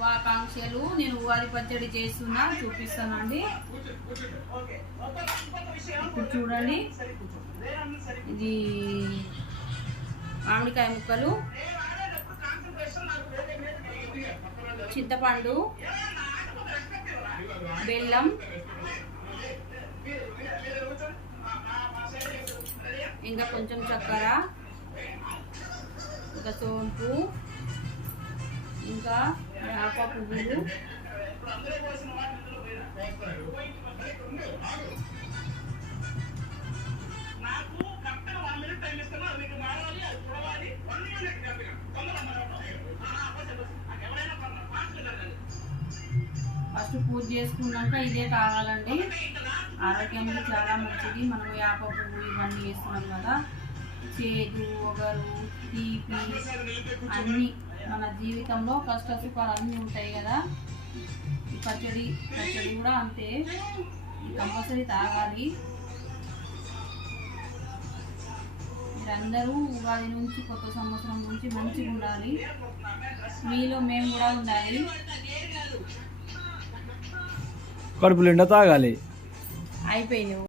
శుభాకాంక్షలు. నేను ఉగాది పచ్చడి చేస్తున్నా చూపిస్తానండి. ఇప్పుడు చూడండి. ఇది మామిడికాయ ముక్కలు. చింతపండు బెల్లం ఇంకా కొంచెం చక్కెర ఇంకా సోంపు ఇంకా వేప పువ్వులు ఫస్ట్ పూజ చేసుకున్నాక ఇదే తాగాలండి ఆరోగ్యానికి చాలా మంచిది. మనం వేప పువ్వు ఇవన్నీ వేస్తున్నాం కదా. చేదు ఒగరు తీపి అన్నీ మన జీవితంలో కష్ట సుఖాలు అన్నీ ఉంటాయి కదా. ఈ పచ్చడి పచ్చడి కూడా అంతే. కంపల్సరీ తాగాలి. మీరందరూ ఉగాది నుంచి కొత్త సంవత్సరం నుంచి మంచిగా ఉండాలి. మీలో మేము కూడా ఉండాలి. కడుపు నిండా తాగాలి. అయిపోయినాయి